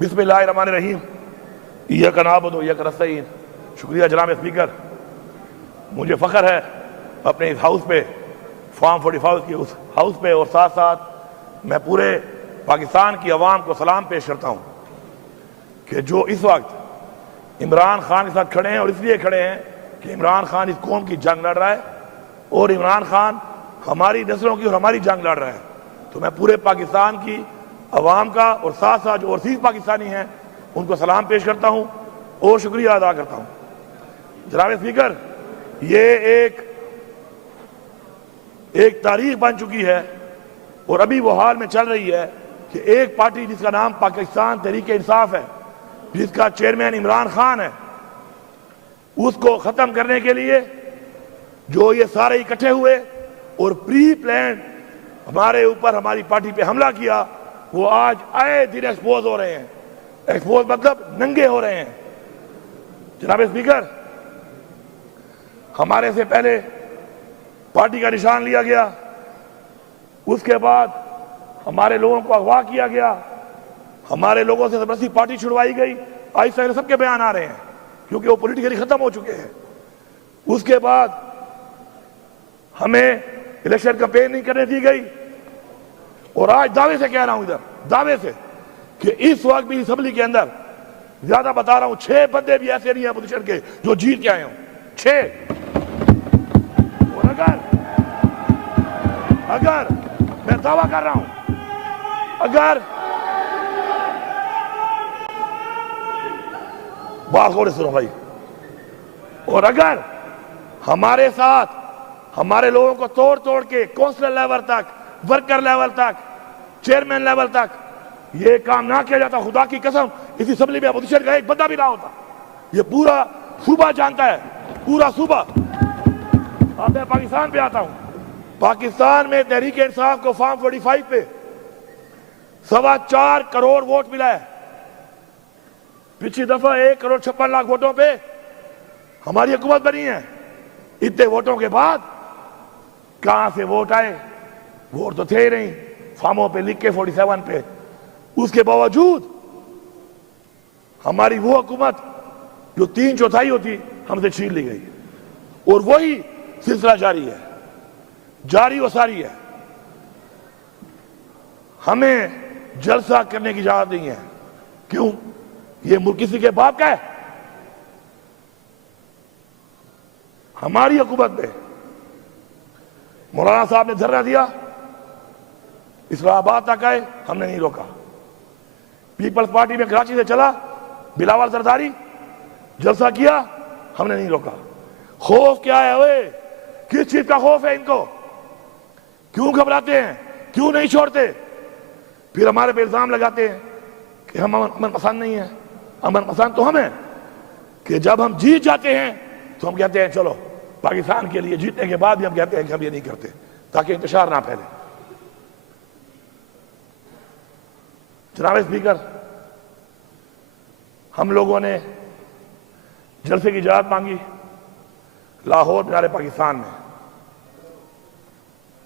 بسم اللہ الرحمن الرحیم ایاک نعبد و ایاک نستعین۔ شکریہ جناب اسپیکر، مجھے فخر ہے اپنے اس ہاؤس پہ، فارم 45 کی اس ہاؤس پہ، اور ساتھ ساتھ میں پورے پاکستان کی عوام کو سلام پیش کرتا ہوں کہ جو اس وقت عمران خان کے ساتھ کھڑے ہیں، اور اس لیے کھڑے ہیں کہ عمران خان اس قوم کی جنگ لڑ رہا ہے اور عمران خان ہماری نسلوں کی اور ہماری جنگ لڑ رہا ہے۔ تو میں پورے پاکستان کی عوام کا اور ساتھ ساتھ جو اوورسیز پاکستانی ہیں ان کو سلام پیش کرتا ہوں اور شکریہ ادا کرتا ہوں۔ جناب اسپیکر، یہ ایک تاریخ بن چکی ہے اور ابھی وہ حال میں چل رہی ہے کہ ایک پارٹی جس کا نام پاکستان تحریک انصاف ہے، جس کا چیئرمین عمران خان ہے، اس کو ختم کرنے کے لیے جو یہ سارے اکٹھے ہوئے اور پری پلانڈ ہمارے اوپر ہماری پارٹی پہ حملہ کیا، وہ آج آئے دن ایکسپوز ہو رہے ہیں۔ ایکسپوز مطلب ننگے ہو رہے ہیں۔ جناب اسپیکر، ہمارے سے پہلے پارٹی کا نشان لیا گیا، اس کے بعد ہمارے لوگوں کو اغوا کیا گیا، ہمارے لوگوں سے زبردستی پارٹی چھڑوائی گئی۔ آہستہ آہستہ سب کے بیان آ رہے ہیں کیونکہ وہ پولیٹیکلی ختم ہو چکے ہیں۔ اس کے بعد ہمیں الیکشن کمپین نہیں کرنے دی گئی، اور آج دعوے سے کہہ رہا ہوں، ادھر دعوے سے، کہ اس وقت بھی اسمبلی کے اندر زیادہ بتا رہا ہوں 6 بندے بھی ایسے نہیں ہیں اپوزیشن کے جو جیت کے آئے ہوں، 6۔ اور اگر میں دعویٰ کر رہا ہوں، اگر بات غور سے سنو بھائی، اور اگر ہمارے ساتھ ہمارے لوگوں کو توڑ کے کونسلر لیول تک، ورکر لیول تک، چیئرمین لیول تک یہ کام نہ کیا جاتا، خدا کی قسم اس اسمبلی میں اپوزیشن کا ایک بندہ بھی نہ ہوتا۔ یہ پورا صوبہ جانتا ہے، پورا صوبہ۔ اب میں پاکستان پہ آتا ہوں۔ پاکستان میں تحریک انصاف کو فارم 45 پہ 4.25 کروڑ ووٹ ملا ہے۔ پچھلی دفعہ 1.56 کروڑ ووٹوں پہ ہماری حکومت بنی ہے۔ اتنے ووٹوں کے بعد کہاں سے ووٹ آئے؟ ووٹ تو تھے ہی نہیں، فارموں پہ لکھ کے 47 پہ۔ اس کے باوجود ہماری وہ حکومت جو 3/4 ہوتی ہم سے چھین لی گئی، اور وہی سلسلہ جاری ہے، جاری و ساری ہے۔ ہمیں جلسہ کرنے کی اجازت نہیں ہے۔ کیوں؟ یہ ملک کسی کے باپ کا ہے؟ ہماری حکومت میں مولانا صاحب نے دھرنا دیا، اسلام آباد تک آئے، ہم نے نہیں روکا۔ پیپلز پارٹی میں کراچی سے چلا بلاول زرداری، جلسہ کیا، ہم نے نہیں روکا۔ خوف کیا ہے؟ اوئے کس چیز کا خوف ہے ان کو؟ کیوں گھبراتے ہیں؟ کیوں نہیں چھوڑتے؟ پھر ہمارے پہ الزام لگاتے ہیں کہ ہم امن پسند نہیں ہیں۔ امن پسند تو ہم ہیں کہ جب ہم جیت جاتے ہیں تو ہم کہتے ہیں چلو پاکستان کے لیے، جیتنے کے بعد بھی ہم کہتے ہیں کہ ہم یہ نہیں کرتے تاکہ انتشار نہ پھیلے۔ جناب اسپیکر، ہم لوگوں نے جلسے کی اجازت مانگی لاہور مینار پاکستان میں،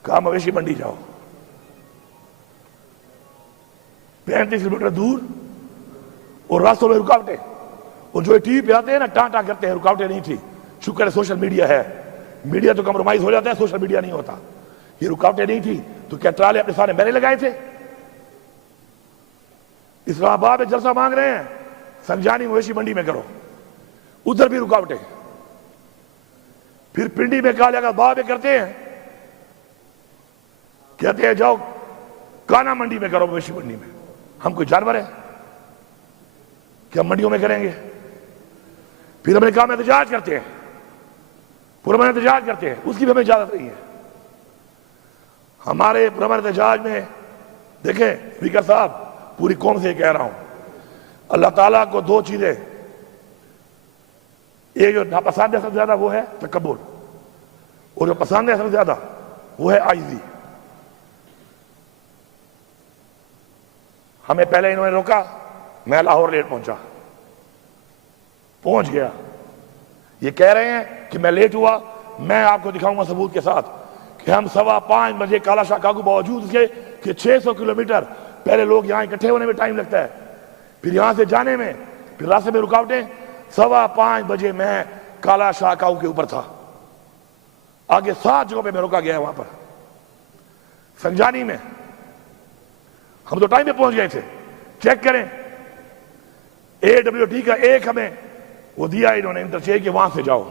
کہا مویشی منڈی جاؤ، 35 کلومیٹر دور، اور راستوں میں رکاوٹیں، اور جو ٹی وی پہ آتے ہیں نا ٹانٹا کرتے ہیں، رکاوٹیں نہیں تھی۔ شکر ہے سوشل میڈیا ہے، میڈیا تو کمپرومائز ہو جاتا ہے، سوشل میڈیا نہیں ہوتا۔ یہ رکاوٹیں نہیں تھی تو کیا ٹرالے اپنے سامنے میں نے لگائے تھے؟ اسلام آباد میں جلسہ مانگ رہے ہیں، سنجانی مویشی منڈی میں کرو، ادھر بھی رکاوٹیں۔ پھر پنڈی میں کہا لگا باغ میں کرتے ہیں، کہتے ہیں جاؤ کانا منڈی میں کرو، مویشی منڈی میں۔ ہم کوئی جانور ہیں کہ ہم منڈیوں میں کریں گے؟ پھر ہم نے کہا ہم احتجاج کرتے ہیں، پرامن احتجاج کرتے ہیں، اس کی بھی ہمیں اجازت نہیں ہے۔ ہمارے پرامن احتجاج میں دیکھیں اسپیکر صاحب، پوری قوم سے یہ کہہ رہا ہوں، اللہ تعالیٰ کو 2 چیزیں، ایک جو ناپسند ہے سب سے زیادہ وہ ہے تکبر، اور جو پسند ہے سب سے زیادہ وہ ہے عاجزی۔ ہمیں پہلے انہوں نے روکا، میں لاہور لیٹ پہنچ گیا۔ یہ کہہ رہے ہیں کہ میں لیٹ ہوا، میں آپ کو دکھاؤں گا ثبوت کے ساتھ کہ ہم 5:15 بجے کالا شاہ کاگو، باوجود اس کے کہ 600 کلومیٹر پہلے لوگ یہاں اکٹھے ہونے میں ٹائم لگتا ہے، پھر یہاں سے جانے میں پھر راستے میں رکاوٹیں. 5:15 بجے میں کالا شاہ کاؤ کے اوپر تھا. آگے 7 جگہوں پہ میں روکا گیا وہاں پر. سنجانی میں ہم تو ٹائم پہ پہنچ گئے تھے. چیک کریں AWT کا ایک ہمیں وہ دیا انہوں نے انٹرچینج کہ وہاں سے جاؤ.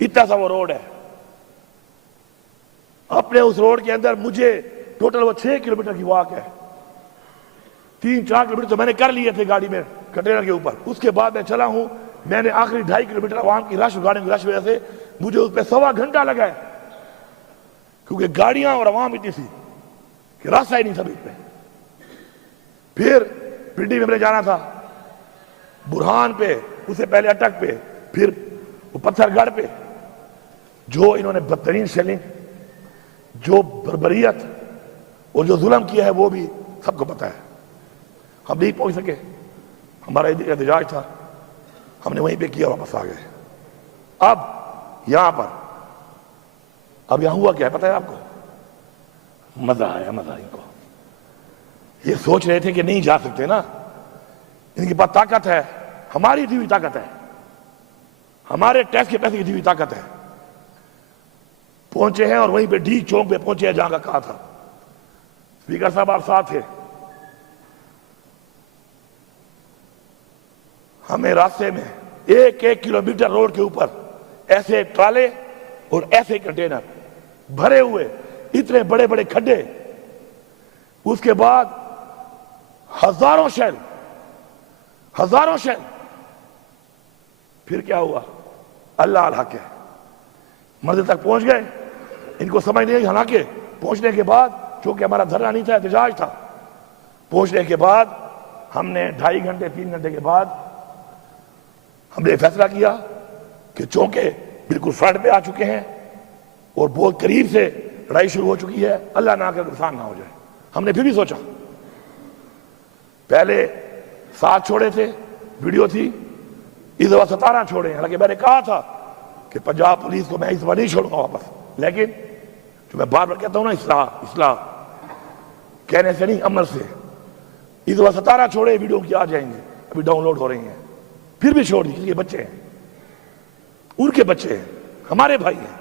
اتنا سا وہ روڈ ہے. اپنے اس روڈ کے اندر مجھے ٹوٹل وہ 6 کلومیٹر کی واک ہے. 3-4 کلومیٹر تو میں نے کر لیے تھے گاڑی میں کنٹینر کے اوپر. اس کے بعد میں چلا ہوں. میں نے آخری 2.5 کلومیٹر عوام کی رش گاڑی کی رش وجہ سے مجھے اس پہ 1.25 گھنٹہ لگا ہے, کیونکہ گاڑیاں اور عوام اتنی تھی کہ راستہ ہی نہیں تھا بیچ پہ. پھر پنڈی میں جانا تھا, برہان پہ, اس سے پہلے اٹک پہ, پھر وہ پتھر گڑھ پہ. جو انہوں نے بدترین شیلنگ, جو بربریت اور جو ظلم کیا ہے وہ بھی سب کو پتہ ہے. ہم نہیں پہنچ سکے, ہمارا احتجاج تھا, ہم نے وہیں پہ کیا, واپس آ گئے. اب یہاں پر اب یہاں ہوا کیا ہے پتہ ہے آپ کو؟ مزہ آیا, مزہ ان کو. یہ سوچ رہے تھے کہ نہیں جا سکتے نا, ان کے پاس طاقت ہے, ہماری دی ہوئی طاقت ہے, ہمارے ٹیکس کے پیسے کی دی ہوئی طاقت ہے. پہنچے ہیں اور وہیں پہ ڈی چوک پہ پہنچے ہیں جہاں کا کہا تھا. اسپیکر صاحب آپ ساتھ تھے. ہمیں راستے میں 1 کلومیٹر روڈ کے اوپر ایسے ٹرالے اور ایسے کنٹینر بھرے ہوئے, اتنے بڑے بڑے کھڈے, اس کے بعد ہزاروں شیل. پھر کیا ہوا؟ اللہ الحق ہے, منزل تک پہنچ گئے. ان کو سمجھ نہیں آئی. حالانکہ پہنچنے کے بعد, چونکہ ہمارا دھرنا نہیں تھا, احتجاج تھا, پہنچنے کے بعد ہم نے 2.5 گھنٹے 3 گھنٹے کے بعد ہم نے فیصلہ کیا کہ چونکہ بالکل فرنٹ پہ آ چکے ہیں اور بہت قریب سے لڑائی شروع ہو چکی ہے, اللہ نہ کرے نقصان نہ ہو جائے. ہم نے پھر بھی سوچا, پہلے 7 چھوڑے تھے, ویڈیو تھی, اس دفعہ 17 چھوڑے ہیں. حالانکہ میں نے کہا تھا کہ پنجاب پولیس کو میں اس دفعہ نہیں چھوڑوں گا واپس, لیکن جو میں بار بار کہتا ہوں نا, اصلاح کہنے سے نہیں, عمل سے. اس دفعہ 17 چھوڑے, ویڈیو کی آ جائیں گے, ابھی ڈاؤن لوڈ ہو رہی ہیں. پھر بھی چھوڑ دی, کسی کے بچے ہیں, ان کے بچے ہیں, ہمارے بھائی ہیں.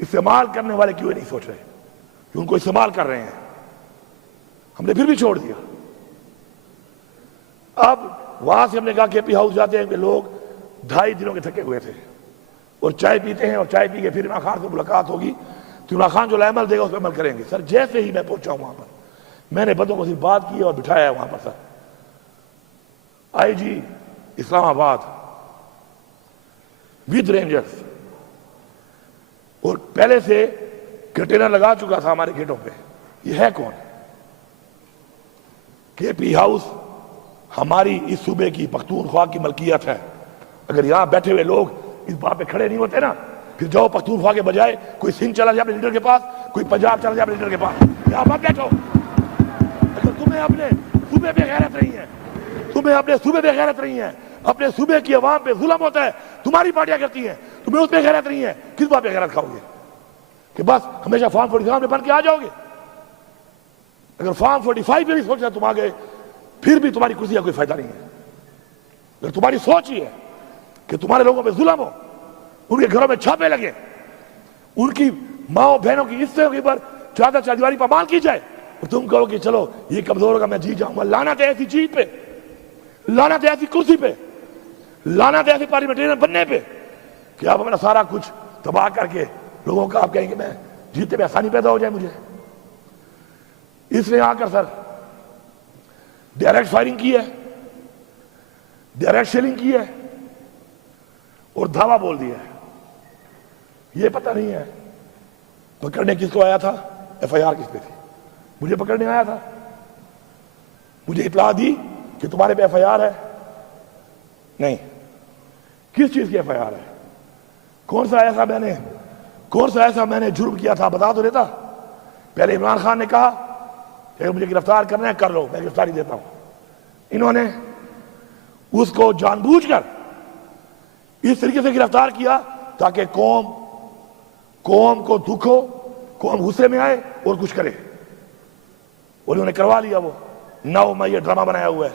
استعمال کرنے والے کیوں نہیں سوچ رہے کہ ان کو استعمال کر رہے ہیں؟ ہم نے پھر بھی چھوڑ دیا. اب وہاں سے ہم نے کہا کہ پی ہاؤس جاتے ہیں کہ لوگ 2.5 دنوں کے تھکے ہوئے تھے اور چائے پیتے ہیں, اور چائے پی کے پھر عمران خان سے ملاقات ہوگی تو عمران خان جو عمل دے گا اس پہ عمل کریں گے. سر جیسے ہی میں پہنچا ہوں وہاں پر, میں نے بندوں کو صرف بات کی اور بٹھایا ہے وہاں پر. سر آئی جی اسلام آباد ود رینجرز, اور پہلے سے کنٹینر لگا چکا تھا ہمارے گیٹوں پہ. یہ ہے کون؟ کے پی ہاؤس ہماری اس صوبے کی پختونخوا کی ملکیت ہے. اگر یہاں بیٹھے ہوئے لوگ اس بات پہ کھڑے نہیں ہوتے نا, پھر جاؤ پختونخوا کے بجائے کوئی سندھ چلا جائے اپنے لیڈر کے پاس, کوئی پنجاب چلا جائے اپنے لیڈر کے پاس. یہاں مت بیٹھو. اگر تمہیں اپنے صوبے پہ غیرت نہیں ہے, اپنے صوبے کی عوام پہ ظلم ہوتا ہے, تمہاری پارٹیاں کرتی ہیں, تمہیں اس پہ غیرت نہیں ہے, کس بات پہ غیرت کھاؤ گے؟ کہ بس ہمیشہ فارم 45 میں بن کے آ جاؤ گے؟ اگر فارم 45 پہ بھی سوچا تم آ گئے, پھر بھی تمہاری کرسی کا کوئی فائدہ نہیں ہے. اگر تمہاری سوچ ہی ہے کہ تمہارے لوگوں پہ ظلم ہو, ان کے گھروں میں چھاپے لگے, ان کی ماؤں بہنوں کی عزتوں کے اوپر چادر چاردیواری پامال کی جائے, اور تم کہو کہ چلو یہ کمزور ہوگا میں جیت جاؤں گا. لعنت ہے ایسی چیز پہ, لعنت ہے ایسی کرسی پہ, لعنت ہے ایسی پارلیمنٹرین بننے پہ کہ آپ اپنا سارا کچھ تباہ کر کے لوگوں کا آپ کہیں کہ میں جیتنے میں آسانی پیدا ہو جائے مجھے. اس نے آ کر سر ڈائریکٹ فائرنگ کی ہے, ڈائریکٹ شیلنگ کی ہے, اور دھاوا بول دیا ہے. یہ پتہ نہیں ہے پکڑنے کس کو آیا تھا, ایف آئی آر کس پہ تھی. مجھے پکڑنے آیا تھا, مجھے اطلاع دی کہ تمہارے پہ ایف آئی آر ہے. نہیں, کس چیز کی ایف آئی آر ہے؟ کون سا ایسا میں نے جرم کیا تھا بتا تو دیتا. پہلے عمران خان نے کہا کہ مجھے گرفتار کرنا ہے, کر لو, میں گرفتاری دیتا ہوں. انہوں نے اس کو جان بوجھ کر اس طریقے سے گرفتار کیا تاکہ قوم کو دکھ ہو, قوم غصے میں آئے اور کچھ کرے, اور انہوں نے کروا لیا. وہ 9 مئی یہ ڈرامہ بنایا ہوا ہے.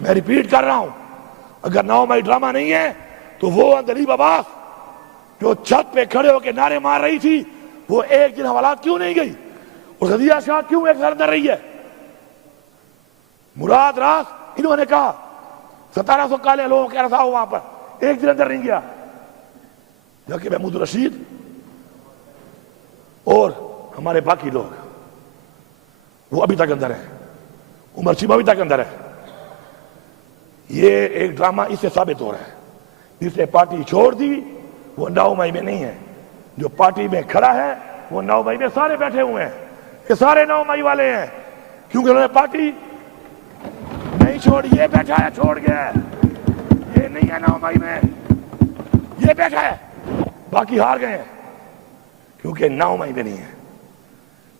میں ریپیٹ کر رہا ہوں, اگر 9 مئی ڈرامہ نہیں ہے تو وہ عندلیب عباس جو چھت پہ کھڑے ہو کے نعرے مار رہی تھی, وہ ایک دن حوالات کیوں نہیں گئی؟ اور غزیہ شاہ کیوں ایک سر اندر رہی ہے؟ مراد راس انہوں نے کہا 1700 کالے لوگوں کا رسا ہو وہاں پر, ایک دن اندر نہیں گیا. جبکہ محمود رشید اور ہمارے باقی لوگ وہ ابھی تک اندر ہیں, عمر چیمہ ابھی تک اندر ہے. یہ ایک ڈرامہ اس سے ثابت ہو رہا ہے, جس نے پارٹی چھوڑ دی وہ 9 مئی میں نہیں ہے, جو پارٹی میں کھڑا ہے وہ 9 مئی میں سارے بیٹھے ہوئے ہیں, یہ سارے 9 مئی والے ہیں, کیونکہ انہوں نے پارٹی نہیں چھوڑی. یہ بیٹھا ہے چھوڑ گیا ہے, یہ نہیں ہے 9 مئی میں, یہ بیٹھا ہے, باقی ہار گئے ہیں کیونکہ 9 مئی میں نہیں ہے.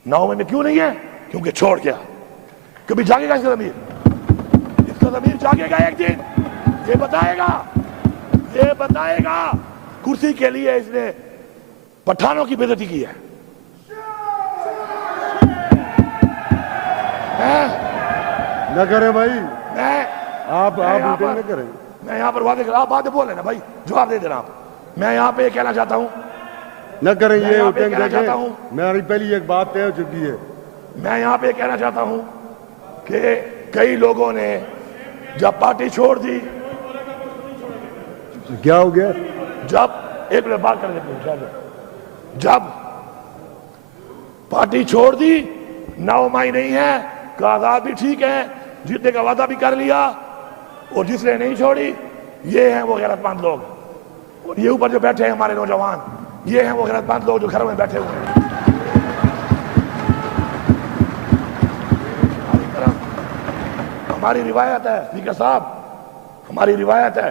9 مئی میں کیوں نہیں ہے؟ کیونکہ چھوڑ گیا. کبھی جاگے گا اس کا ضمیر, اس کا ضمیر جاگے گا ایک دن, یہ بتائے گا کرسی کے لیے اس نے پٹھانوں کی بے عزتی کی ہے. نہ کریں بھائی, آپ نہ کریں. میں یہاں پر وعدے کر, آپ باتیں بول رہے نا بھائی, جواب دے دینا آپ. میں یہاں پہ یہ کہنا چاہتا ہوں, نہ کریں یہ میری پہلی ایک بات طے ہو چکی ہے. میں یہاں پہ کہنا چاہتا ہوں کہ کئی لوگوں نے جب پارٹی چھوڑ دی, کیا ہو گیا؟ جب ایک منٹ بات کرنے دیں, جب پارٹی چھوڑ دی 9 مئی نہیں ہے, کا آزاد بھی ٹھیک ہے, جیتنے کا وعدہ بھی کر لیا, اور جس نے نہیں چھوڑی یہ ہیں وہ غیرت مند لوگ, اور یہ اوپر جو بیٹھے ہیں ہمارے نوجوان, یہ ہیں وہ غیرت مند لوگ جو گھروں میں بیٹھے ہوئے ہیں. ہماری روایت ہے اسپیکر صاحب, ہماری روایت ہے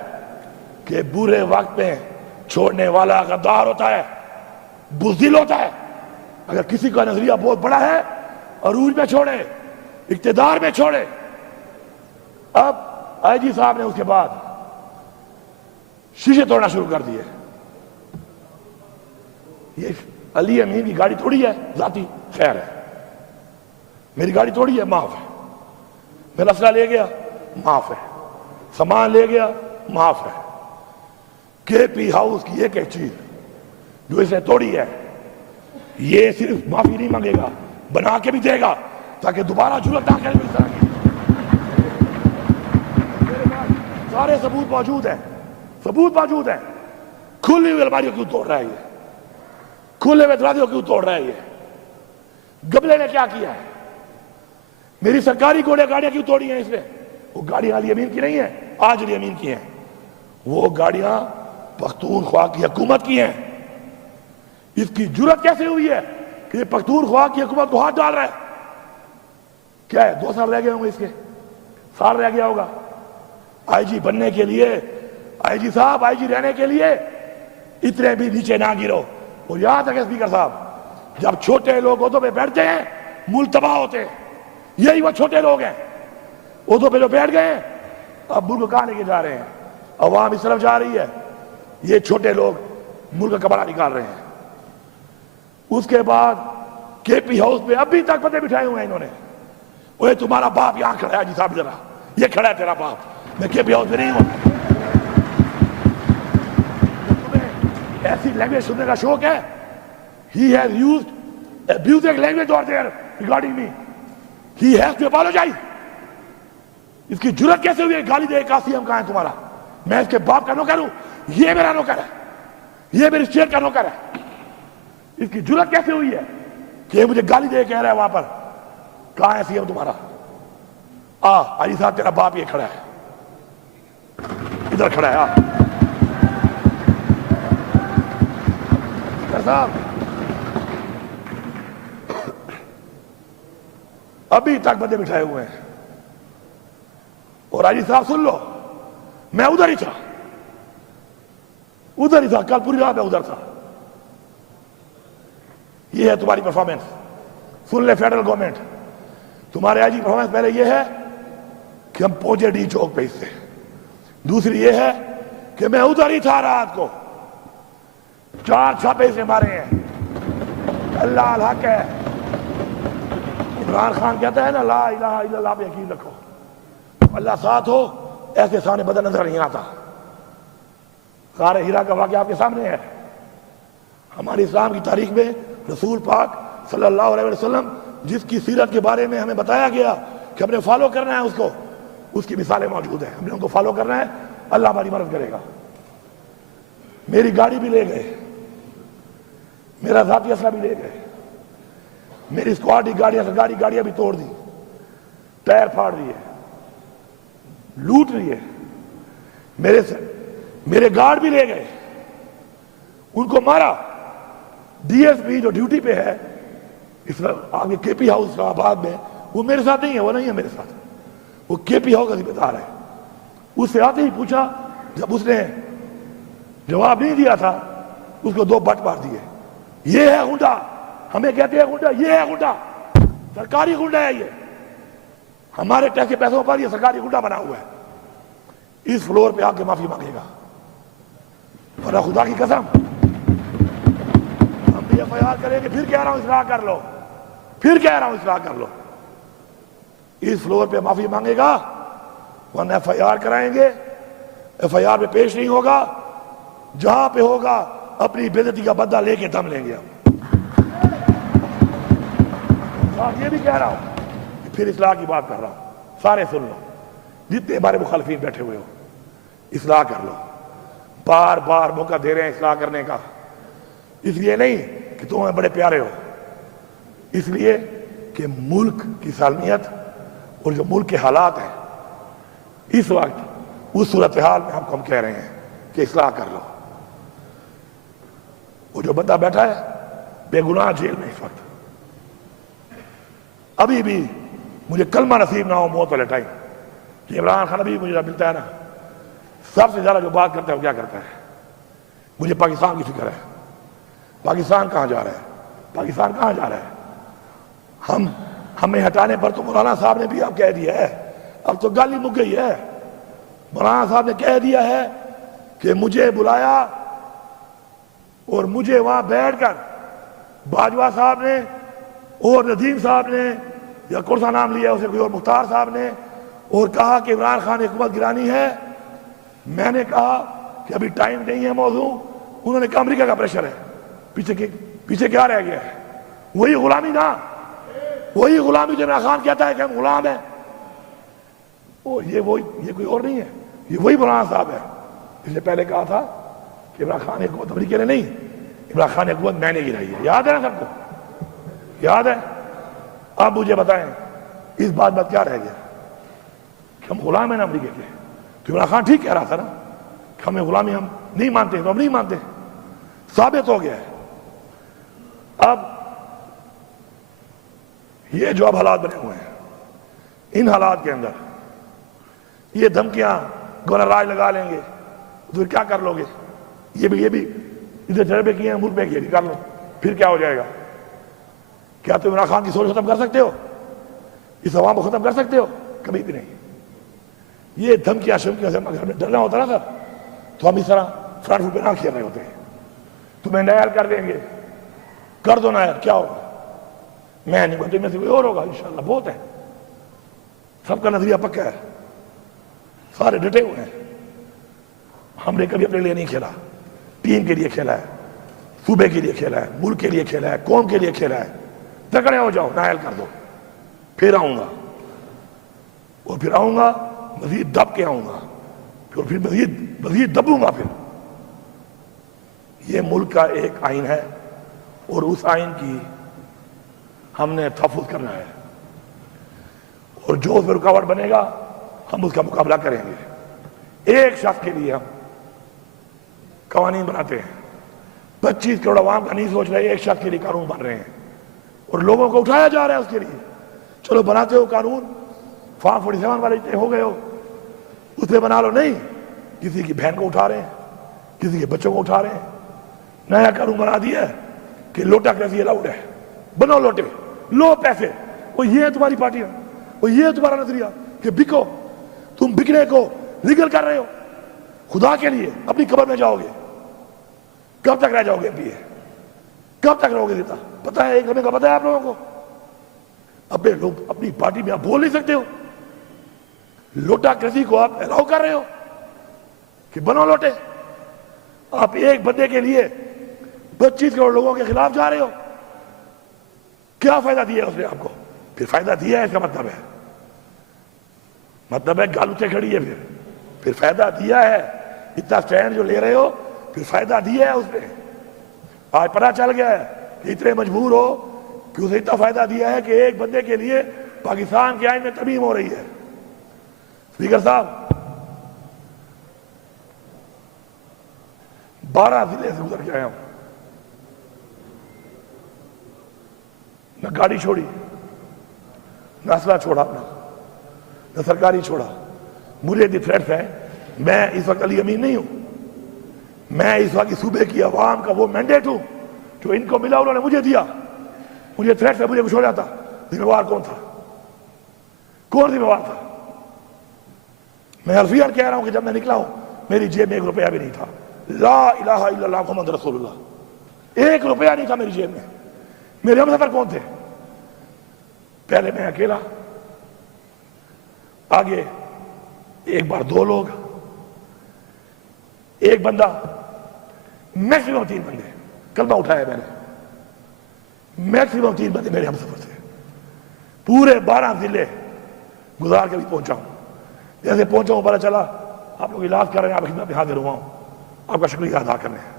کہ برے وقت میں چھوڑنے والا غدار ہوتا ہے, بزدل ہوتا ہے. اگر کسی کا نظریہ بہت بڑا ہے, عروج میں چھوڑے, اقتدار میں چھوڑے. اب آئی جی صاحب نے اس کے بعد شیشے توڑنا شروع کر دیے. یہ علی امین کی گاڑی توڑی ہے ذاتی, خیر ہے, میری گاڑی توڑی ہے, معاف ہے. میرا اسلحہ لے گیا, معاف ہے. سامان لے گیا, معاف ہے. کے پی ہاؤس کی ایک چیز جو اسے توڑی ہے, یہ صرف معافی نہیں مانگے گا, بنا کے بھی دے گا تاکہ دوبارہ جرأت نہ کرے اس طرح کی. سارے ثبوت موجود ہیں, کھلی ہوئی الماریوں کیوں توڑ رہا ہے یہ, کھلے ہوئے دروازوں کیوں توڑ رہا ہے یہ, گبلے نے کیا کیا ہے, میری سرکاری گاڑیاں کیوں توڑی ہیں اس نے. وہ گاڑیاں علی امین کی نہیں ہیں, آج علی امین کی ہیں, وہ گاڑیاں پختونخوا کی حکومت کی ہیں. اس کی جرأت کیسے ہوئی ہے کہ یہ پختونخوا کی حکومت کو ہاتھ ڈال رہا ہے؟ کیا ہے 2 سال رہ گئے ہوں گے, اس کے سال رہ گیا ہوگا. آئی جی بننے کے لیے, آئی جی صاحب آئی جی رہنے کے لیے اتنے بھی نیچے نہ گرو. اور یاد رکھیں اسپیکر صاحب, جب چھوٹے لوگ عہدوں پہ بیٹھتے ہیں ملک تباہ ہوتے ہیں. یہی وہ چھوٹے لوگ ہیں عہدوں پہ جو بیٹھ گئے ہیں, اب ملک کہاں لے کے جا رہے ہیں, عوام اس طرف جا رہی ہے, یہ چھوٹے لوگ ملک کا کپڑا نکال رہے ہیں. اس کے بعد کے پی ہاؤس پہ ابھی تک پتے بٹھائے ہوئے ہیں انہوں نے. وہ تمہارا باپ یہاں کھڑا ہے جی صاحب, ذرا یہ کھڑا ہے تیرا باپ, میں کے پی ہاؤس میں نہیں ہوں. تمہیں ایسی لینگویج سننے کا شوق ہے, he has used abusive language over there regarding me, he has to apologize. اس کی جرأت کیسے ہوئی ہے گالی دے, کاسی ہم کہاں ہے تمہارا, میں اس کے باپ کا نوکر ہوں, یہ میرا نوکر ہے, یہ میری اسٹیٹ کا نوکر ہے. اس کی جرأت کیسے ہوئی ہے کہ یہ مجھے گالی دے کہہ رہا ہے وہاں پر, کہاں ہے سی ایم تمہارا؟ علی صاحب تیرا باپ یہ کھڑا ہے, ادھر کھڑا ہے. صاحب ابھی تک بندے بٹھائے ہوئے ہیں. اور علی صاحب سن لو, میں ادھر ہی تھا, کل پوری رات میں ادھر تھا. یہ ہے تمہاری پرفارمنس, سن لے فیڈرل گورنمنٹ, تمہارے آئی جی پرفارمنس پہلے یہ ہے کہ ہم پہنچے ڈی چوک پہ اس سے, دوسری یہ ہے کہ میں ادھر ہی تھا رات کو, 4 چھاپے سے مارے ہیں, اللہ الحق ہے, عمران خان کہتا ہے نا لا الہ الا اللہ پہ یقین رکھو، اللہ ساتھ ہو ایسے سامنے بدن نظر نہیں آتا۔ غار ہرا کا واقعہ آپ کے سامنے ہے۔ ہماری اسلام کی تاریخ میں رسول پاک صلی اللہ علیہ وسلم جس کی سیرت کے بارے میں ہمیں بتایا گیا کہ ہم نے فالو کرنا ہے اس کو، اس کی مثالیں موجود ہیں، ہم نے ان کو فالو کرنا ہے، اللہ ہماری مدد کرے گا۔ میری گاڑی بھی لے گئے، میرا ذاتی اسلحہ بھی لے گئے، میری اسکواڈی گاڑیاں بھی توڑ دی، ٹائر پھاڑ دیے، لوٹ لیے، میرے گارڈ بھی لے گئے، ان کو مارا۔ ڈی ایس پی جو ڈیوٹی پہ ہے آگے کے پی ہاؤس اسلام آباد میں، وہ میرے ساتھ نہیں ہے، وہ نہیں ہے میرے ساتھ، وہ کے پی ہاؤس کا ذمہ دار ہے۔ اس سے آتے ہی پوچھا، جب اس نے جواب نہیں دیا تھا اس کو 2 بٹ مار دیے۔ یہ ہے غنڈا، ہمیں کہتے ہیں غنڈا، یہ ہے غنڈا، سرکاری غنڈا ہے، یہ ہمارے ٹیکس کے پیسوں پر یہ سرکاری غنڈا بنا ہوا ہے۔ اس فلور پہ آ کے معافی مانگے گا، ورنہ خدا کی قسم ہم بھی ایف آئی آر کریں گے، پھر کہہ رہا ہوں اصلاح کر لو، پھر کہہ رہا ہوں اصلاح کر لو۔ اس فلور پہ معافی مانگے گا، ورنہ ایف آئی آر کرائیں گے، ایف آئی آر پہ پیش نہیں ہوگا، جہاں پہ ہوگا اپنی بے عزتی کا بدلہ لے کے دم لیں گے ہم۔ یہ بھی کہہ رہا ہوں، پھر اصلاح کی بات کر رہا ہوں، سارے سن لو، جتنے ہمارے مخالفین بیٹھے ہوئے ہو، اصلاح کر لو۔ بار بار موقع دے رہے ہیں اصلاح کرنے کا، اس لیے نہیں کہ تم ہمیں بڑے پیارے ہو، اس لیے کہ ملک کی سالمیت اور جو ملک کے حالات ہیں اس وقت، اس صورتحال میں ہم کہہ رہے ہیں کہ اصلاح کر لو۔ وہ جو بندہ بیٹھا ہے بے گناہ جیل میں اس وقت، ابھی بھی مجھے کلمہ نصیب نہ ہو موت والے ٹائم کہ عمران خان ابھی مجھے ملتا ہے نا، سب سے زیادہ جو بات کرتا ہے وہ کیا کرتا ہے؟ مجھے پاکستان کی فکر ہے، پاکستان کہاں جا رہا ہے، پاکستان کہاں جا رہا ہے؟ ہمیں ہٹانے پر تو مولانا صاحب نے بھی اب کہہ دیا ہے، اب تو گالی مک گئی ہے، مولانا صاحب نے کہہ دیا ہے کہ مجھے بلایا اور مجھے وہاں بیٹھ کر باجوہ صاحب نے اور ندیم صاحب نے یا کون سا نام لیا اسے کوئی اور مختار صاحب نے، اور کہا کہ عمران خان حکومت گرانی ہے۔ میں نے کہا کہ ابھی ٹائم نہیں ہے موضوع، انہوں نے کہا امریکہ کا پریشر ہے، پیچھے کیا رہ گیا ہے؟ وہی غلامی نا، وہی غلامی جو عمران خان کہتا ہے کہ ہم غلام ہیں، یہ کوئی اور نہیں ہے، یہ وہی مولانا صاحب ہے جس نے پہلے کہا تھا کہ عمران خان حکومت امریکہ نے نہیں، عمران خان حکومت میں نے گرائی ہے۔ یاد ہے نا سب کو؟ یاد ہے؟ آپ مجھے بتائیں اس بات میں کیا رہ گیا کہ ہم غلام ہیں نا امریکہ کے؟ تو عمران خان ٹھیک کہہ رہا تھا نا کہ ہمیں غلامی ہم نہیں مانتے، تو ہم نہیں مانتے، ثابت ہو گیا ہے۔ اب یہ جو اب حالات بنے ہوئے ہیں، ان حالات کے اندر یہ دھمکیاں گورنر راج لگا لیں گے تو کیا کر لو گے؟ یہ بھی ادھر تجربے کیے ہیں، ملک میں کیے، کر لو، پھر کیا ہو جائے گا؟ کیا تم عمران خان کی سوچ ختم کر سکتے ہو؟ اس عوام کو ختم کر سکتے ہو؟ کبھی بھی نہیں۔ یہ دھمکیاں شمکیاں سے اگر ہمیں ڈرنا ہوتا نا سر تو ہم اس طرح فرنٹ فٹ پہ نہ کھیل رہے ہوتے ہیں۔ تمہیں نائل کر دیں گے، کر دو نائل، کیا ہوگا؟ میں نہیں بولتے، میں سے کوئی اور ہوگا انشاءاللہ، بہت ہے، سب کا نظریہ پکا ہے، سارے ڈٹے ہوئے ہیں۔ ہم نے کبھی اپنے لیے نہیں کھیلا، ٹیم کے لیے کھیلا ہے، صوبے کے لیے کھیلا ہے، ملک کے لیے کھیلا ہے، قوم کے لیے کھیلا ہے۔ تکڑے ہو جاؤ، نائل کر دو، پھر آؤں گا، اور پھر آؤں گا مزید دب کے آؤں گا، پھر مزید دبوں گا۔ پھر یہ ملک کا ایک آئین ہے اور اس آئین کی ہم نے تحفظ کرنا ہے، اور جو اس میں رکاوٹ بنے گا ہم اس کا مقابلہ کریں گے۔ ایک شخص کے لیے ہم قوانین بناتے ہیں، 25 کروڑ عوام کا نہیں سوچ رہے، ایک شخص کے لیے قانون بن رہے ہیں اور لوگوں کو اٹھایا جا رہا ہے اس کے لیے۔ چلو بناتے ہو قانون، فارم 47 والے ہو گئے ہو، اس پہ بنا لو، نہیں، کسی کی بہن کو اٹھا رہے ہیں، کسی کے بچوں کو اٹھا رہے ہیں۔ نیا قانون بنا دیا ہے کہ لوٹا کیسی الاؤڈ ہے، بنو لوٹے، لو پیسے، وہ یہ ہے تمہاری پارٹیاں، وہ یہ ہے تمہارا نظریہ کہ بکو، تم بکنے کو لیگل کر رہے ہو۔ خدا کے لیے اپنی قبر میں جاؤ گے، کب تک رہ جاؤ گے؟ کب تک رہو گے؟ دیتا پتہ ہے، ایک ہمیں کا پتہ ہے آپ لوگوں کو، اپنے لوگ اپنی پارٹی میں آپ بول نہیں سکتے ہو؟ لوٹا کرسی کو آپ الاؤ کر رہے ہو کہ بنو لوٹے؟ آپ ایک بندے کے لیے 25 کروڑ لوگوں کے خلاف جا رہے ہو. کیا فائدہ دیا ہے اس نے آپ کو؟ پھر فائدہ دیا ہے اس کا مطلب ہے گال اٹھے کھڑی ہے. پھر فائدہ دیا ہے. اتنا سٹینڈ جو لے رہے ہو پھر فائدہ دیا ہے اس نے. آج پتہ چل گیا ہے کہ اتنے مجبور ہو کہ اسے اتنا فائدہ دیا ہے کہ ایک بندے کے لیے پاکستان کے آئین میں ترمیم ہو رہی ہے. اسپیکر صاحب 12 ضلع سے گزر کے آیا ہوں. نہ گاڑی چھوڑی، نہ اسلحہ چھوڑا اپنا، نہ سرکاری چھوڑا. مجھے دی تھریٹس ہیں. میں اس وقت علی امین نہیں ہوں. میں اس وقت صوبے کی عوام کا وہ مینڈیٹ ہوں جو ان کو ملا انہوں نے مجھے دیا. مجھے تھریٹس ہے، مجھے کچھ ہو جاتا. ذمہ وار کون تھا؟ کون ذمہ وار تھا؟ میں الفیان کہہ رہا ہوں کہ جب میں نکلا ہوں میری جیب میں 1 روپیہ بھی نہیں تھا. لا الہ الا اللہ محمد رسول اللہ. 1 روپیہ نہیں تھا میری جیب میں. میرے ہم سفر کون تھے؟ پہلے میں اکیلا، آگے ایک بار 2 لوگ، ایک بندہ، میکسیمم 3 بندے. کلمہ اٹھایا میں نے. میکسیمم 3 بندے میرے ہم سفر تھے. پورے 12 ضلع گزار کے بھی پہنچا ہوں. جیسے پہنچا ہوں پتہ چلا آپ لوگ علاج کر رہے ہیں، آپ خدمت میں حاضر ہوا ہوں. آپ کا شکریہ ادا کرنے ہیں.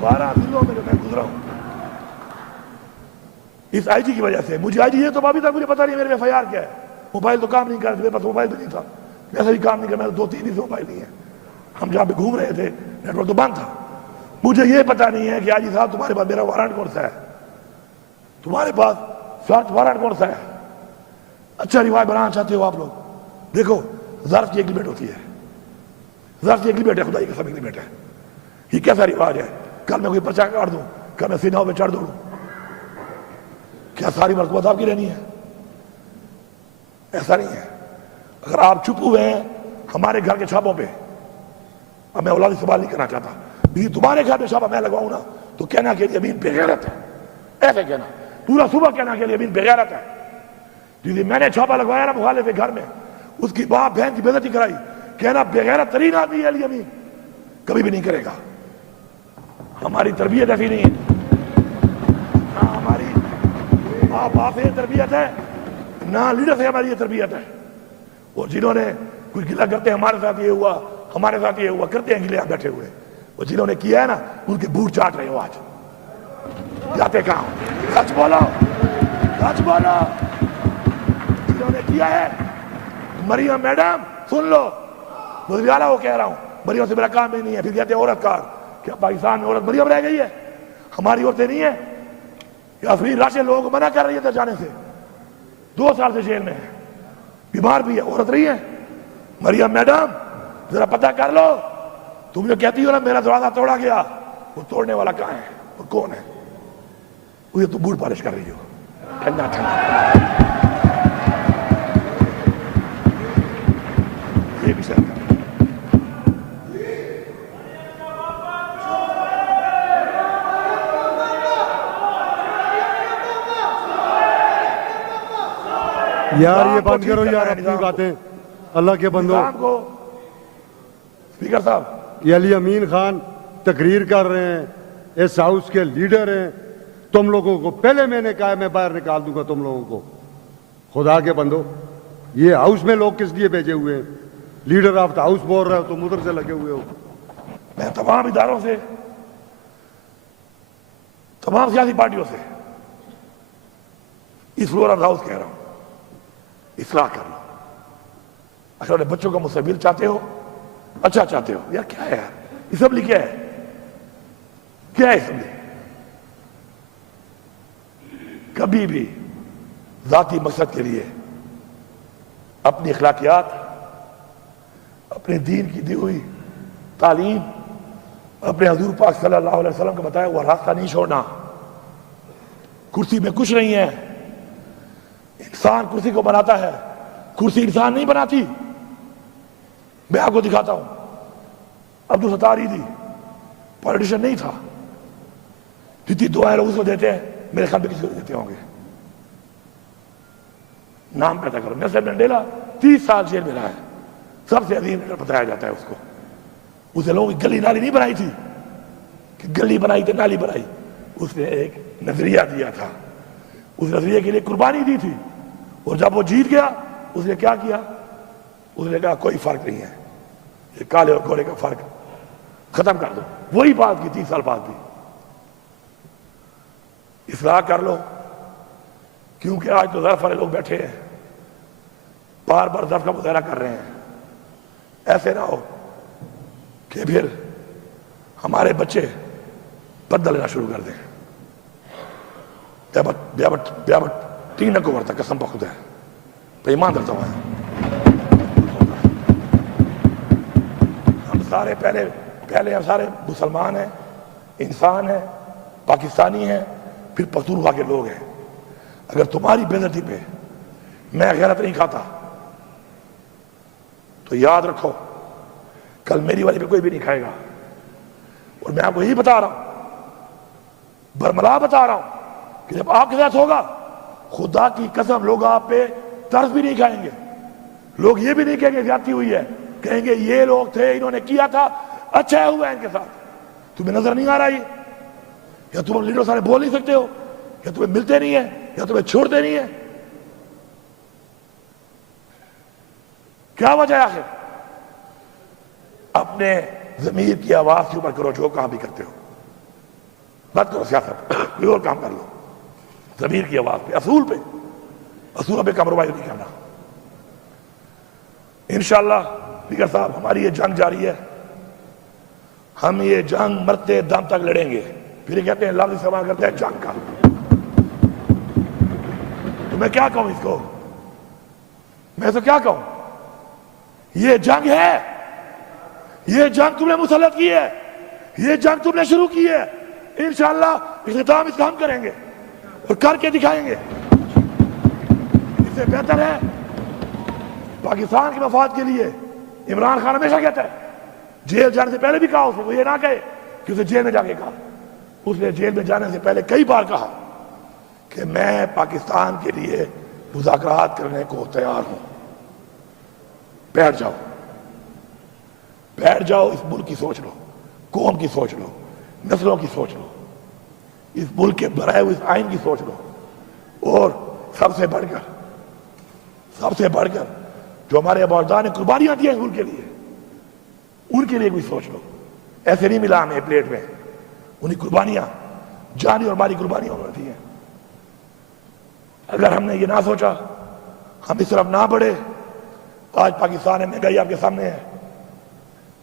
12 ضلعوں میں جو میں گزرا ہوں اس آئی جی کی وجہ سے. مجھے آئی جی یہ تو ابھی تک مجھے پتا نہیں میرے میں FIR کیا ہے. موبائل تو کام نہیں کر رہے، میرے پاس موبائل بھی نہیں تھا. ویسے بھی کام نہیں کر، میرے 2-3 ہی سے موبائل نہیں ہے. ہم جہاں پہ گھوم رہے تھے نیٹ ورک تو بند تھا. مجھے یہ پتا نہیں ہے کہ آئی جی صاحب تمہارے پاس میرا وارنٹ کون سا ہے، تمہارے پاس سرچ وارنٹ کون سا ہے. اچھا رواج بنانا چاہتے ہو آپ لوگ. دیکھو ظرف کی ایگریمنٹ ہوتی ہے. ظرف کی ایگریمنٹ ہے، خدا کی قسم ایگریمنٹ ہے. یہ کیسا رواج ہے؟ کل میں کوئی پرچہ کاٹ دوں، کل میں سیناؤں پہ چڑھ دوڑوں، کیا ساری مرتبہ آپ کی رہنی ہے؟ ایسا نہیں ہے. اگر آپ چھپ ہوئے ہیں ہمارے گھر کے چھاپوں پہ، اب میں اولادی سوال نہیں کرنا چاہتا، لیکن تمہارے گھر پہ چھاپا میں لگواؤں نا تو کہنا کہ امین بے غیرت ہے. ایسے کہنا پورا صبح کہنا کہ امین بے غیرت ہے. جی میں نے چھاپا لگوایا نا مخالف کے گھر میں، اس کی باپ بہن کی بے عزتی کرائی، کہنا بے غیرت ترین آدمی ہے علی امین. کبھی بھی نہیں کرے گا. ہماری تربیت ایسی نہیں ہے. نہ ہماری ماں باپ سے تربیت ہے، نہ لیڈر سے ہماری یہ تربیت ہے. اور جنہوں نے کچھ گلا کرتے ہیں ہمارے ساتھ یہ ہوا، ہمارے ساتھ یہ ہوا، کرتے ہیں گلے آپ بیٹھے ہوئے. اور جنہوں نے کیا ہے نا ان کے بوٹ چاٹ رہے ہو. آج جاتے کہاں؟ سچ بولو، سچ بولو. جنہوں نے کیا ہے، مریم میڈم سن لو، وزیر اعلیٰ وہ کہہ رہا ہوں، مریم سے میرا کام ہی نہیں ہے. پھر کہتے ہیں عورت کارڈ. کیا پاکستان میں عورت مریم رہ گئی ہے؟ ہماری عورتیں نہیں ہیں؟ یا پھر راشن لوگوں کو منع کر رہی ہے جانے سے؟ 2 سال سے جیل میں ہے، بیمار بھی ہے، عورت رہی ہے. مریم میڈم ذرا پتہ کر لو. تم جو کہتی ہو نا میرا دروازہ توڑا گیا، وہ توڑنے والا کہاں ہے اور کون ہے؟ وہ تو بوٹ پالش کر رہی ہو. ٹھنڈا ٹھنڈا یہ بھی سر. یار یہ بند کرو یار اپنی باتیں، اللہ کے بندو. اسپیکر صاحب یہ علی امین خان تقریر کر رہے ہیں، اس ہاؤس کے لیڈر ہیں. تم لوگوں کو پہلے میں نے کہا میں باہر نکال دوں گا تم لوگوں کو. خدا کے بندو یہ ہاؤس میں لوگ کس لیے بھیجے ہوئے ہیں؟ لیڈر آف دا ہاؤس بول رہے ہو تم ادھر سے لگے ہوئے ہو. میں تمام اداروں سے، تمام سیاسی پارٹیوں سے اس فلور آف ہاؤس کہہ رہا ہوں، اصلاح کر لو. اگر اپنے بچوں کا مستقبل چاہتے ہو، اچھا چاہتے ہو. یار کیا ہے یار اسمبلی؟ کیا ہے؟ کیا ہے اسمبلی؟ کبھی بھی ذاتی مقصد کے لیے اپنی اخلاقیات، اپنے دین کی دی ہوئی تعلیم، اپنے حضور پاک صلی اللہ علیہ وسلم کا بتایا ہوا راستہ نہیں چھوڑنا. کرسی میں کچھ نہیں ہے. انسان کرسی کو بناتا ہے، کرسی انسان نہیں بناتی. میں آپ کو دکھاتا ہوں، عبدالستار ایدھی پولیٹیشین نہیں تھا. جتنی دعائیں لوگ اس کو دیتے ہیں میرے خیال میں کسی کو دیتے ہوں گے. نام پیدا کرو. نیلسن منڈیلا 30 سال جیل میں رہا ہے, سب سے عظیم لیڈر بتایا جاتا ہے اس کو. اسے لوگوں کی گلی نالی نہیں بنائی تھی کہ گلی بنائی تو نالی بنائی, اس نے ایک نظریہ دیا تھا, اس نظریے کے لیے قربانی دی تھی, اور جب وہ جیت گیا اس نے کیا کیا؟ اس نے کہا کوئی فرق نہیں ہے, یہ کالے اور گورے کا فرق ختم کر دو. وہی بات کی 30 سال بعد بھی. اصلاح کر لو, کیونکہ آج تو ظرف والے لوگ بیٹھے ہیں, بار بار ظرف کا مظاہرہ کر رہے ہیں. ایسے نہ ہو کہ پھر ہمارے بچے بدل لینا شروع کر دیں. بیابٹ 3 کو ورتا قسم پہ خدا ہے, پہ ایمان درتا ہوا ہے. ہم سارے پہلے ہم سارے مسلمان ہیں, انسان ہیں, پاکستانی ہیں, پھر پختونخوا کے لوگ ہیں. اگر تمہاری بے عزتی پہ میں غیرت نہیں کھاتا تو یاد رکھو کل میری والی پہ کوئی بھی نہیں کھائے گا. اور میں آپ کو یہی بتا رہا ہوں, برملا بتا رہا ہوں کہ جب آپ کے ساتھ ہوگا خدا کی قسم لوگ آپ پہ ترس بھی نہیں کھائیں گے. لوگ یہ بھی نہیں کہیں گے زیادتی ہوئی ہے, کہیں گے یہ لوگ تھے انہوں نے کیا تھا اچھا ہوا ہے ان کے ساتھ. تمہیں نظر نہیں آ رہا ہے, یا تم لیڈر سارے بول نہیں سکتے ہو, یا تمہیں ملتے نہیں ہیں, یا تمہیں چھوڑتے نہیں ہیں؟ کیا وجہ ہے آخر؟ اپنے ضمیر کی آواز کے اوپر کرو جو کام بھی کرتے ہو. مت کرو سیاست, کوئی اور کام کر لو. ضمیر کی آواز پہ, اصول پہ کمپرومائز نہیں کرنا. انشاءاللہ اسپیکر صاحب ہماری یہ جنگ جاری ہے, ہم یہ جنگ مرتے دم تک لڑیں گے. پھر یہ کہتے ہیں لفظ استعمال کرتے ہیں جنگ کا. تو میں کیا کہوں اس کو, میں تو کیا کہوں؟ یہ جنگ ہے, یہ جنگ تم نے مسلط کی ہے, یہ جنگ تم نے شروع کی ہے. انشاءاللہ اختتام اس کا ہم کریں گے اور کر کے دکھائیں گے. اس سے بہتر ہے پاکستان کے مفاد کے لیے. عمران خان ہمیشہ کہتا ہے, جیل جانے سے پہلے بھی کہا اس نے, وہ یہ نہ کہے کہ اسے جیل میں جا کے کہا. اس نے جیل میں جانے سے پہلے کئی بار کہا کہ میں پاکستان کے لیے مذاکرات کرنے کو تیار ہوں. بیٹھ جاؤ, اس ملک کی سوچ لو, قوم کی سوچ لو, نسلوں کی سوچ لو, اس ملک کے بنائے ہوئے اس آئین کی سوچ لو, اور سب سے بڑھ کر جو ہمارے اباؤجداد نے قربانیاں دی ہیں اس ملک کے لیے, ان کے لیے بھی سوچ لو. ایسے نہیں ملا ہمیں پلیٹ میں, انہیں قربانیاں, جانی اور مالی قربانیاں انہوں نے دی ہیں. اگر ہم نے یہ نہ سوچا, ہم اس طرف نہ بڑھے, آج پاکستان میں مہنگائی آپ کے سامنے ہے.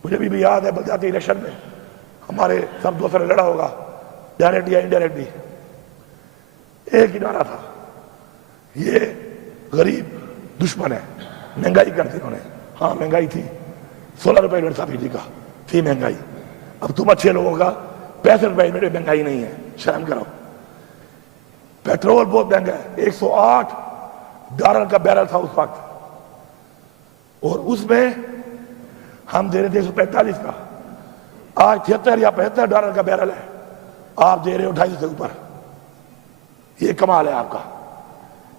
مجھے بھی یاد ہے بلدیاتی الیکشن میں ہمارے سب دوستوں نے لڑا ہوگا, ڈائریکٹ یا انڈائریکٹلی. ایک ہی نعرہ تھا, یہ غریب دشمن ہے, مہنگائی کر دی انہوں نے. ہاں مہنگائی تھی, 16 روپے یونٹ سبسڈی کا تھی مہنگائی. اب تم اچھے لوگوں کا 65 روپے یونٹ مہنگائی نہیں ہے, شرم کرو. پیٹرول بہت مہنگا ہے, $108 کا بیرل تھا اس وقت, اور اس میں ہم دے رہے تھے 145 کا. آج 73 یا $75 کا بیرل ہے, آپ دے رہے ہو 250 سے اوپر. یہ کمال ہے آپ کا.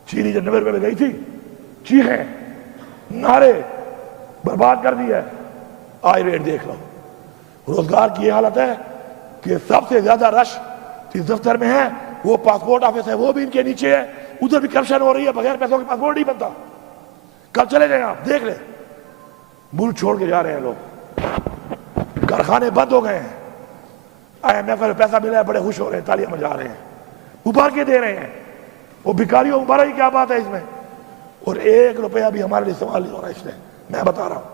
چینی جب 90 روپے میں گئی تھی, چیخیں, نعرے, برباد کر دی ہے. آج ریٹ دیکھ لو. روزگار کی یہ حالت ہے کہ سب سے زیادہ رش جس دفتر میں ہے وہ پاسپورٹ آفس ہے, وہ بھی ان کے نیچے ہے. ادھر بھی کرپشن ہو رہی ہے, بغیر پیسوں کے پاسپورٹ نہیں بنتا. کل چلے جائیں آپ دیکھ لیں, ملک چھوڑ کے جا رہے ہیں لوگ, کارخانے بند ہو گئے ہیں. IMF میں پیسہ ملا ہے, بڑے خوش ہو رہے ہیں, تالیاں بجا رہے ہیں, ابھار کے دے رہے ہیں. وہ بھکاریوں ابھارا ہی کیا بات ہے اس میں. اور 1 روپیہ بھی ہمارے لیے استعمال نہیں ہو رہا اس میں. میں بتا رہا ہوں,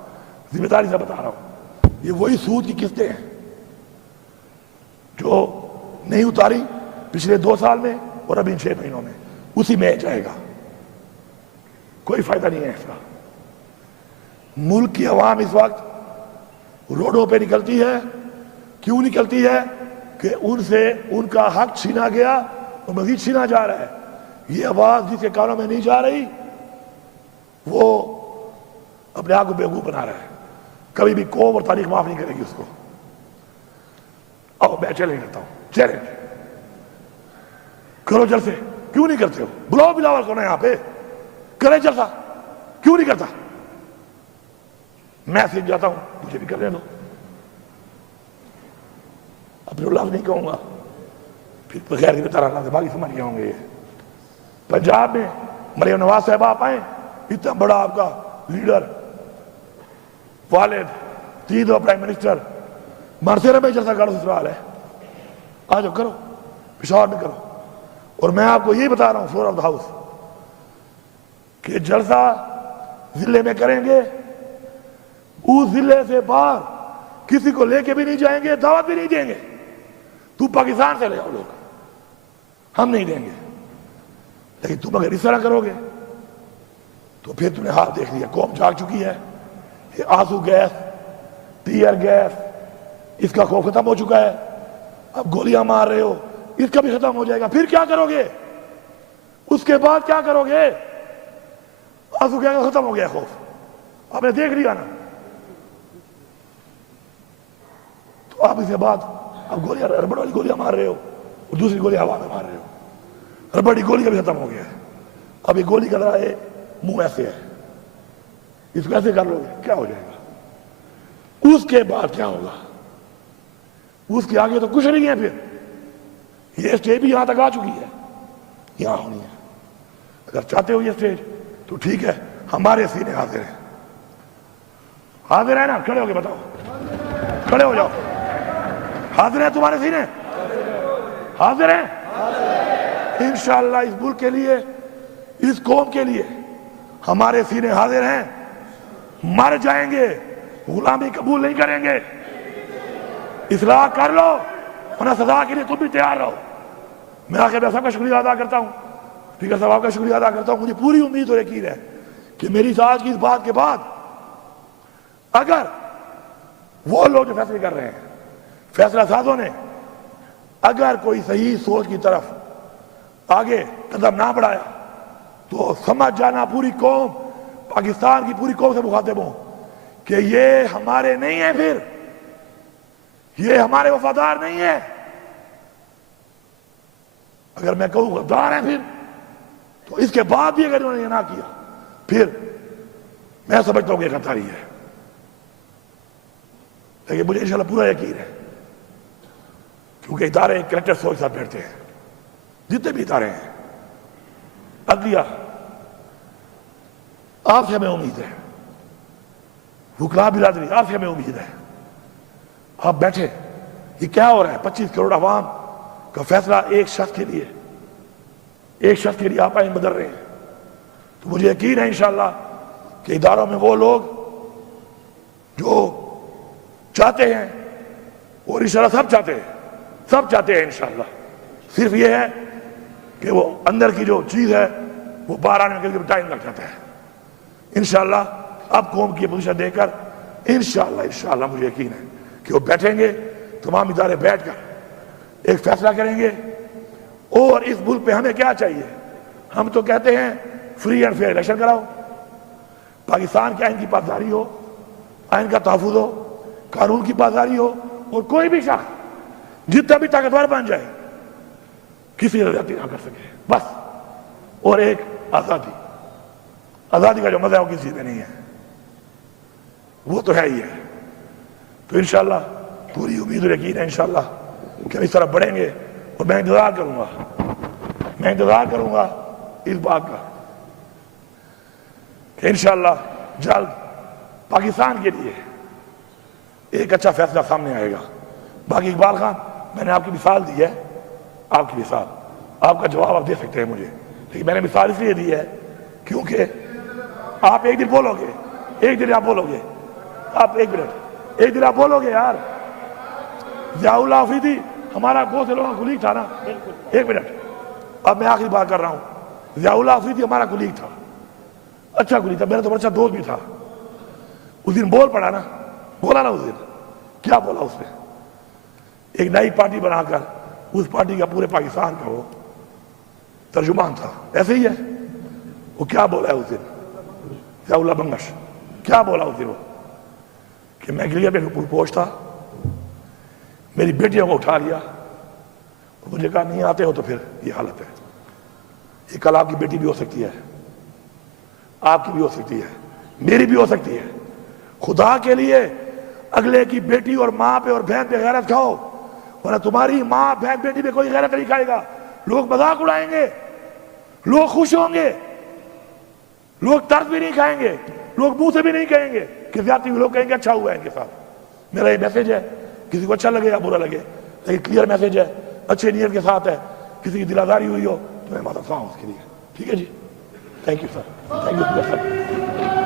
ذمہ داری سے بتا رہا ہوں, یہ وہی سود کی قسطیں ہیں جو نہیں اتاری پچھلے 2 سال میں اور ابھی 6 مہینوں میں, اسی میں جائے گا. کوئی فائدہ نہیں ہے اس کا. ملک کی عوام اس وقت روڈوں پہ نکلتی ہے. کیوں نکلتی ہے؟ کہ ان سے ان کا حق چھینا گیا اور مزید چھینا جا رہا ہے. یہ آواز جس کے کانوں میں نہیں جا رہی وہ اپنے آپ کو بیوقوف بنا رہا ہے. کبھی بھی قوم اور تاریخ معاف نہیں کرے گی اس کو. میں چیلنج کرتا ہوں, چیلنج کرو جلسے، کیوں نہیں کرتے ہو؟ بلاؤ بلاول کو نا یہاں پہ، کرے جلسہ، کیوں نہیں کرتا؟ میں سیکھ جاتا ہوں، مجھے بھی کرنے دو. اپنے لفظ نہیں کہوں گا، پھر بغیر کی طرح اللہ سے باقی سمجھ گئے ہوں گے. پنجاب میں مریم نواز صاحب آپ آئیں، اتنا بڑا آپ کا لیڈر، والد، 3 دفعہ پرائم منسٹر، مرتے رہے جلسہ کرو، سسرال ہے، آ جاؤ کرو، پشاور میں کرو. اور میں آپ کو یہی بتا رہا ہوں فلور آف دا ہاؤس کہ جلسہ ضلع میں کریں گے، اس ضلع سے باہر کسی کو لے کے بھی نہیں جائیں گے، دعوت بھی نہیں دیں گے. تو پاکستان سے لے آؤ لوگ، ہم نہیں دیں گے. لیکن تم اگر اس طرح کرو گے تو پھر تم نے حال دیکھ لیا، قوم جاگ چکی ہے. یہ آنسو گیس، ٹیئر گیس، اس کا خوف ختم ہو چکا ہے. اب گولیاں مار رہے ہو، اس کا بھی ختم ہو جائے گا. پھر کیا کرو گے؟ اس کے بعد کیا کرو گے؟ آنسو گیس ختم ہو گیا، خوف آپ نے دیکھ لیا نا. تو آپ اس کے بعد اب گولیاں، ربڑ والی گولیاں مار رہے ہو اور دوسری گولی ہوا میں مار رہے ہو. ربڑ کی گولی کا بھی ختم ہو گیا ہے. اب یہ گولی کا ذرا منہ ایسے ہے، اس کو ایسے کر لو گے کیا ہو جائے گا؟ اس کے بعد کیا ہوگا؟ اس کے آگے تو کچھ نہیں ہے. پھر یہ اسٹیج بھی یہاں تک آ چکی ہے، یہاں ہونی ہے. اگر چاہتے ہو یہ اسٹیج تو ٹھیک ہے، ہمارے سینے حاضر ہیں. حاضر ہے نا؟ کھڑے ہو کے بتاؤ، کھڑے ہو جاؤ. حاضر ہیں تمہارے سینے؟ حاضر ہیں انشاءاللہ. اس ملک کے لیے، اس قوم کے لیے ہمارے سینے حاضر ہیں. مر جائیں گے، غلامی قبول نہیں کریں گے. اصلاح کر لو، ورنہ سزا کے لیے تم بھی تیار رہو. میں آخر میں سب کا شکریہ ادا کرتا ہوں، اسپیکر صاحب کا شکریہ ادا کرتا ہوں. مجھے پوری امید اور یقین ہے کہ میری آج کی اس بات کے بعد اگر وہ لوگ جو فیصلے کر رہے ہیں، فیصلہ سازوں نے اگر کوئی صحیح سوچ کی طرف آگے قدم نہ بڑھایا تو سمجھ جانا پوری قوم، پاکستان کی پوری قوم سے مخاطب ہوں کہ یہ ہمارے نہیں ہیں، پھر یہ ہمارے وفادار نہیں ہیں. اگر میں کہوں غدار ہیں پھر، تو اس کے بعد بھی اگر انہوں نے یہ نہ کیا پھر میں سمجھتا ہوں کہ یہ غداری ہے. لیکن مجھے انشاءاللہ پورا یقین ہے، کیونکہ ادارے کریکٹر سوچ ساتھ بیٹھتے ہیں. جتنے بھی ادارے ہیں، عدلیہ، آپ سے ہمیں امید ہے، حکام برادری، آپ سے ہمیں امید ہے. آپ بیٹھے، یہ کیا ہو رہا ہے؟ 25 کروڑ عوام کا فیصلہ ایک شخص کے لیے، ایک شخص کے لیے آپ آئین بدل رہے ہیں. تو مجھے یقین ہے انشاءاللہ کہ اداروں میں وہ لوگ جو چاہتے ہیں، اور انشاءاللہ سب چاہتے ہیں انشاءاللہ. صرف یہ ہے کہ وہ اندر کی جو چیز ہے وہ باہر آنے کے لیے ٹائم لگ جاتا ہے. انشاءاللہ اب قوم کی پوزیشن دے کر انشاءاللہ مجھے یقین ہے کہ وہ بیٹھیں گے، تمام ادارے بیٹھ کر ایک فیصلہ کریں گے. اور اس ملک پہ ہمیں کیا چاہیے؟ ہم تو کہتے ہیں فری اینڈ فیئر الیکشن کراؤ، پاکستان کے آئین کی پاسداری ہو، آئین کا تحفظ ہو، قانون کی پاسداری ہو، اور کوئی بھی شخص جتنا بھی طاقتور بن جائے کسی سے زیادتی نہ کر سکے بس. اور ایک آزادی کا جو مزہ ہے وہ کسی چیز میں نہیں ہے، وہ تو ہے ہی ہے. تو انشاءاللہ پوری امید اور یقین ہے انشاءاللہ کہ ہم اس طرح بڑھیں گے. اور میں انتظار کروں گا اس بات کا کہ انشاءاللہ جلد پاکستان کے لیے ایک اچھا فیصلہ سامنے آئے گا. باقی اقبال خان، میں نے آپ کی مثال دی ہے، آپ کی مثال، آپ کا جواب آپ دے سکتے ہیں مجھے، لیکن میں نے مثال اس لیے دی ہے کیونکہ آپ ایک دن بولو گے، ایک دن آپ بولو گے، آپ ایک منٹ، ایک دن آپ بولو گے یار. ضیاء اللہ آفریدی ہمارا بہت سے لوگوں کا کلیگ تھا نا. ایک منٹ، اب میں آخری بات کر رہا ہوں. ضیاء اللہ آفریدی ہمارا کلیگ تھا، اچھا کلیگ تھا، میرا تو اچھا دوست بھی تھا. اس دن بولا نا اس دن کیا بولا؟ اس نے ایک نئی پارٹی بنا کر اس پارٹی کا پورے پاکستان کا وہ ترجمان تھا. ایسے ہی ہے وہ کیا بولا ہے اس دن؟ ضیاء اللہ بنگش کیا بولا اس دن؟ وہ کہ میں گلیئر میں پوچھ تھا، میری بیٹیوں کو اٹھا لیا مجھے کہا نہیں آتے ہو تو پھر یہ حالت ہے. یہ کل آپ کی بیٹی بھی ہو سکتی ہے, آپ کی بھی ہو سکتی ہے, میری بھی ہو سکتی ہے. خدا کے لیے اگلے کی بیٹی اور ماں پہ اور بہن پہ غیرت کھاؤ, ورنہ تمہاری ماں بہن بیٹی پہ کوئی غیرت نہیں کھائے گا. لوگ مذاق اڑائیں گے, لوگ خوش ہوں گے, لوگ طرز بھی نہیں کھائیں گے, لوگ منہ سے بھی نہیں کہیں گے کہ زیادتی ہوئی. لوگ کہیں گے اچھا ہوا ہے ان کے ساتھ. میرا یہ میسج ہے, کسی کو اچھا لگے یا برا لگے, لیکن کلیئر میسج ہے, اچھے نیت کے ساتھ ہے. کسی کی دل آزاری ہوئی ہو تو میں معذرت خواہ ہوں اس کے لیے. ٹھیک ہے جی, thank you sir, thank you sir.